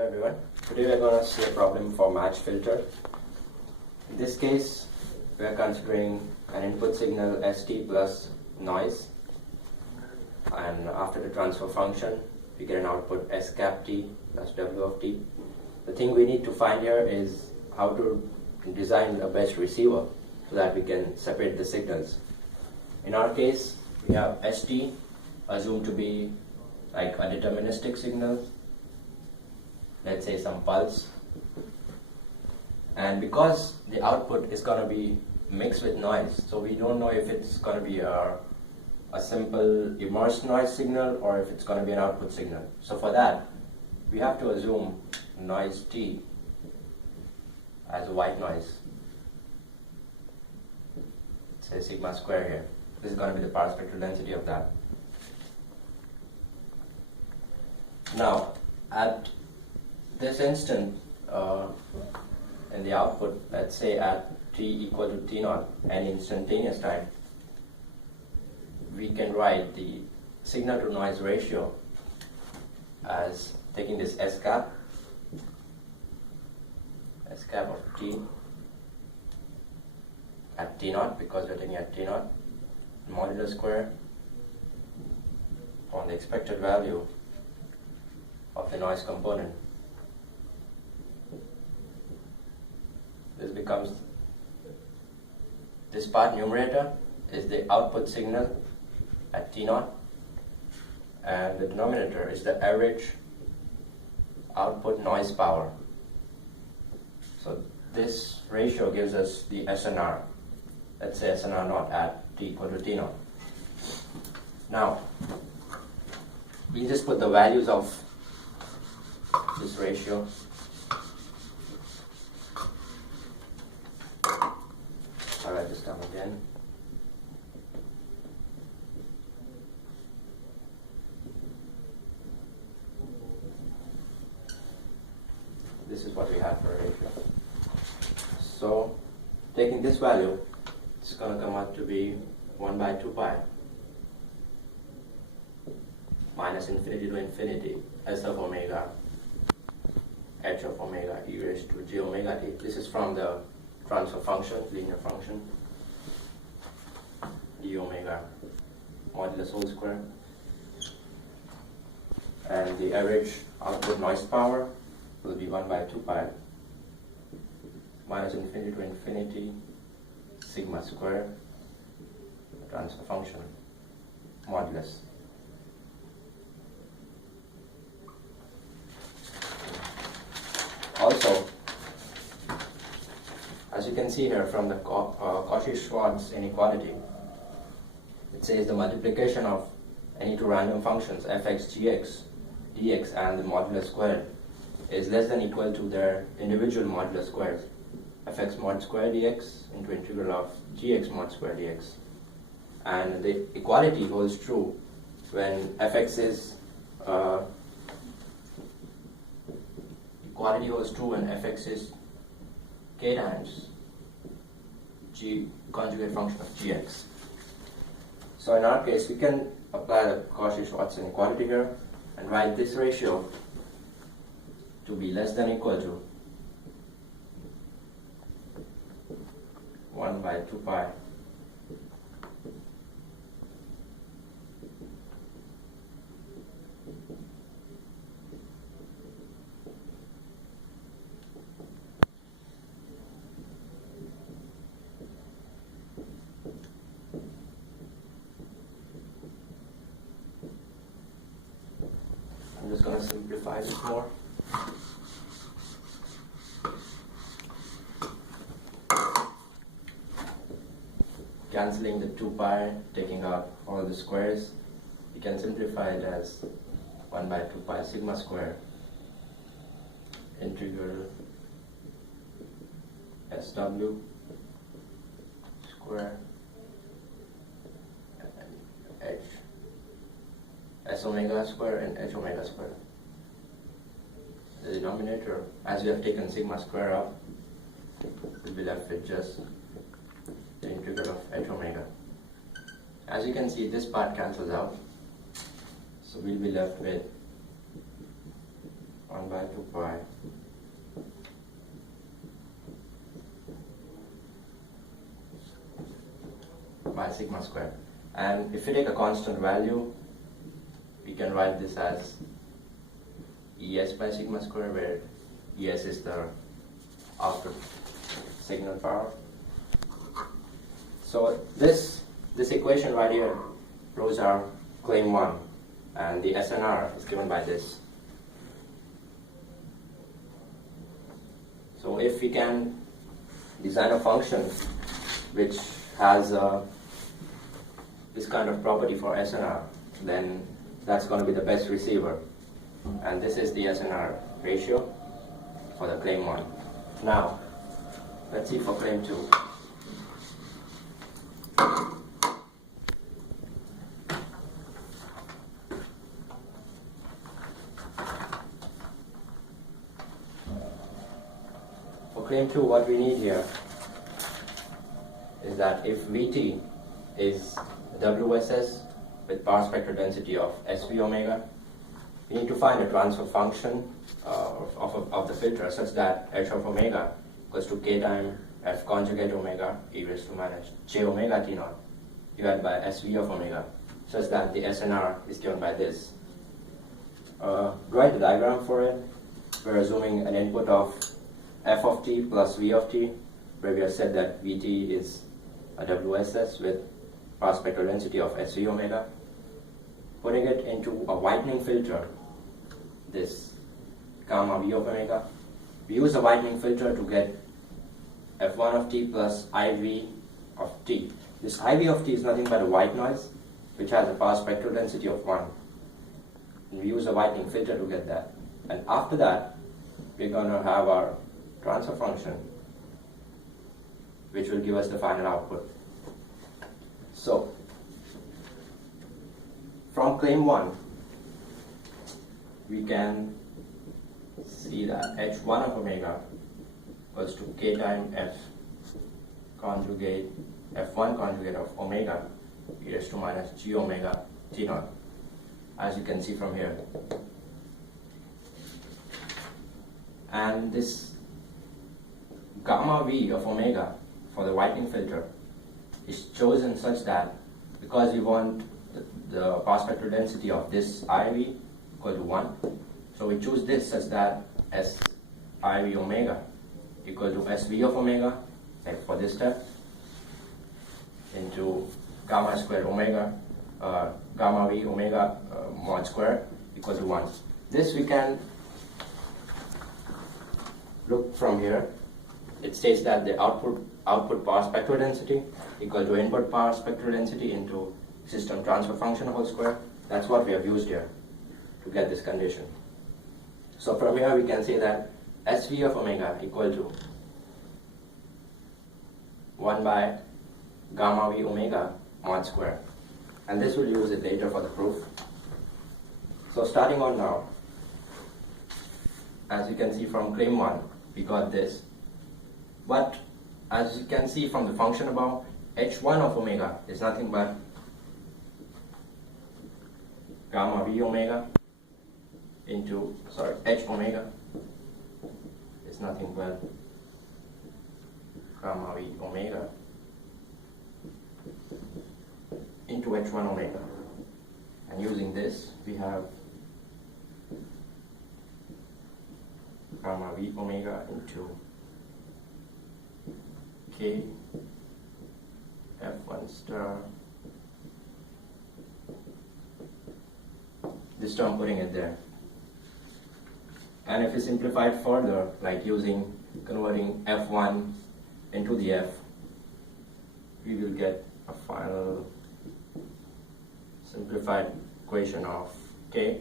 Hello everyone. Today we are going to see a problem for match filter. In this case, we are considering an input signal ST plus noise, and after the transfer function we get an output S cap t plus W of t. The thing we need to find here is how to design the best receiver so that we can separate the signals. In our case, we have ST assumed to be like a deterministic signal, let's say some pulse, and because the output is going to be mixed with noise, so we don't know if it's going to be a simple immersed noise signal or if it's going to be an output signal. So for that, we have to assume noise T as a white noise, say sigma square here. This is going to be the power spectral density of that. Now, at this instant in the output, let's say at t equal to t0, any instantaneous time, we can write the signal to noise ratio as taking this S cap of t at t0, because we're taking at t0, modulo square on the expected value of the noise component. This becomes, this part numerator is the output signal at T0, and the denominator is the average output noise power. So this ratio gives us the SNR. Let's say SNR naught at T equal to T0. Now, we just put the values of this ratio. I'll write this down again. This is what we have for a ratio. So, taking this value, it's going to come out to be 1 by 2 pi minus infinity to infinity S of omega H of omega e raised to j omega t. This is from the transfer function, linear function, d omega modulus whole square, and the average output noise power will be 1 by 2 pi minus infinity to infinity sigma square transfer function modulus. Also, as you can see here from the Cauchy-Schwarz inequality, it says the multiplication of any two random functions fx, gx, dx and the modulus squared is less than equal to their individual modulus squares, fx mod square dx into integral of gx mod square dx. And the equality holds true when fx is equality holds true when fx is k times g conjugate function of gx. So in our case, we can apply the Cauchy-Schwarz inequality here and write this ratio to be less than equal to 1 by 2 pi I'm just going to simplify this more. Cancelling the 2 pi, taking out all the squares, we can simplify it as 1 by 2 pi sigma square integral SW square and H S omega square and H omega square. The denominator, as we have taken sigma square up, will be left with just the integral of H omega. As you can see, this part cancels out, so we'll be left with 1 1 by 2 pi by sigma square. And if we take a constant value, we can write this as Es by sigma square, where Es is the output signal power. So this equation right here proves our claim 1, and the SNR is given by this. So if we can design a function which has this kind of property for SNR, then that's going to be the best receiver. And this is the SNR ratio for the claim 1. Now, let's see for claim 2. For claim 2, what we need here is that if Vt is WSS with power spectral density of SV omega, we need to find a transfer function of the filter such that H of omega equals to k time F conjugate omega e raised to minus j omega t naught divided by SV of omega, such that the SNR is given by this. Write the diagram for it. We're assuming an input of f of t plus v of t, where we have said that Vt is a WSS with power spectral density of SV omega. Putting it into a widening filter, this gamma v of omega. We use a widening filter to get f1 of t plus iv of t. This iv of t is nothing but a white noise, which has a power spectral density of 1. And we use a widening filter to get that. And after that, we're going to have our transfer function, which will give us the final output. So, from claim 1, we can see that h1 of omega equals to k time f conjugate f1 conjugate of omega e raised to minus g omega t naught, as you can see from here. And this gamma v of omega for the widening filter is chosen such that, because we want the power spectral density of this IV equal to 1, so we choose this such that S IV omega equal to SV of omega, like for this step, into gamma squared omega, gamma v omega mod square equal to 1. This we can look from here. It states that the output power spectral density equal to input power spectral density into system transfer function whole square. That's what we have used here to get this condition. So from here we can say that SV of omega equal to 1 by gamma v omega mod square. And this will use it later for the proof. So starting on now, as you can see from claim 1, we got this. But as you can see from the function above, h1 of omega is nothing but gamma v omega into, h omega is nothing but gamma v omega into h1 omega. And using this, we have gamma v omega into k f1 star, this term, putting it there. And if we simplify it further, like converting f1 into the f, we will get a final simplified equation of k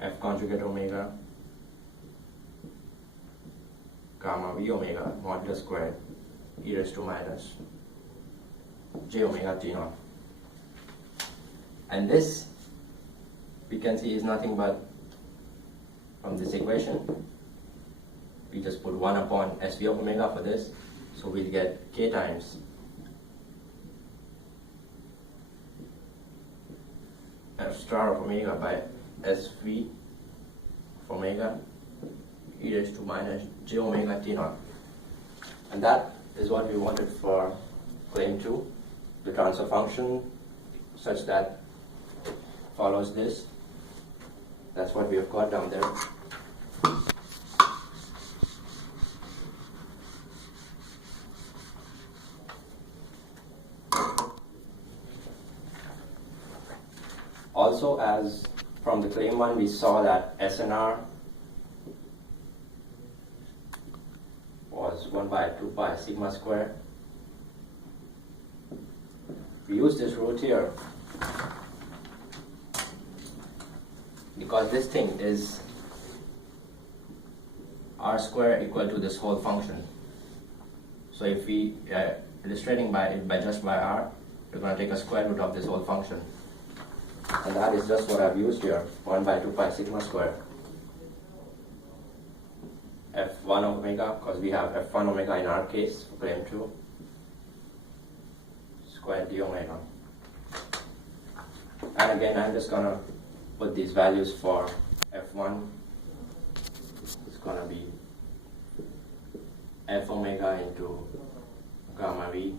f conjugate omega gamma v omega modulus squared e raised to minus j omega t naught. And this we can see is nothing but, from this equation, we just put 1 upon SV of omega for this, so we'll get k times f star of omega by SV of omega t raised to minus j omega t naught. And that is what we wanted for claim 2, the transfer function such that it follows this. That's what we have got down there. Also, as from the claim 1, we saw that SNR was 1 by 2 pi sigma square. We use this root here because this thing is r square equal to this whole function. So if we are illustrating by just by r, we're going to take a square root of this whole function. And that is just what I've used here, 1 by 2 pi sigma square. F1 omega, because we have F1 omega in our case for claim 2, square d omega. And again, I'm just going to put these values for F1. It's going to be F omega into gamma v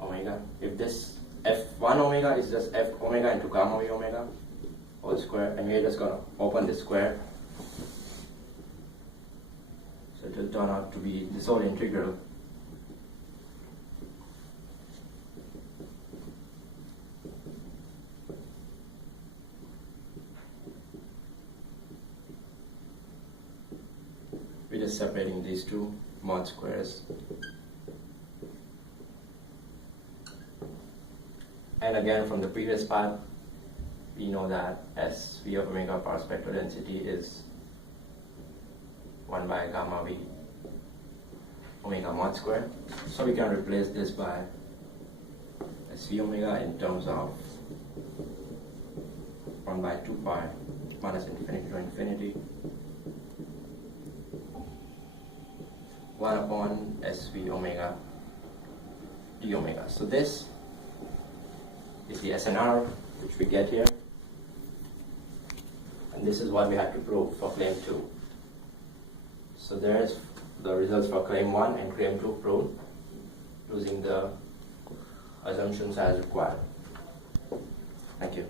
omega. If this F1 omega is just F omega into gamma v omega whole square, and we're just going to open this square. So it will turn out to be this whole integral. We're just separating these two mod squares. And again, from the previous part, we know that S v of omega power spectral density is 1 by gamma v omega mod square. So we can replace this by S v omega in terms of 1 by 2 pi minus infinity to infinity 1 upon S v omega d omega. So this is the SNR which we get here, and this is what we had to prove for claim 2. So there is the results for claim 1 and claim 2 proved using the assumptions as required. Thank you.